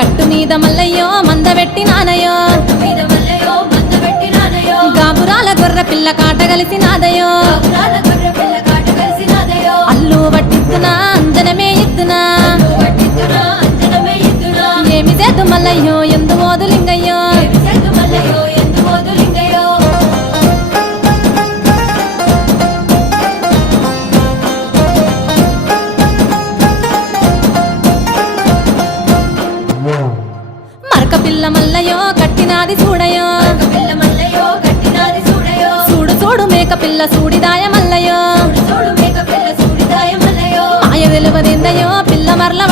గట్టు మీద మల్లయ్యో మందబెట్టి నానయో గాబురాల గొర్ర పిల్ల కాట కలిసి నాదయో అల్లు పట్టిద్దునా అంజనమే ఇద్దునా ఏమి చేద్దు మల్లయ్యో ఎందు ఓదులింగయ్యో మరక పిల్ల మల్లయ్యో కట్టినాది చూడయో చూడు చూడు మేక పిల్ల సూడిదాయ మల్లయ్యో మాయ వెలువదిందయో పిల్ల మరల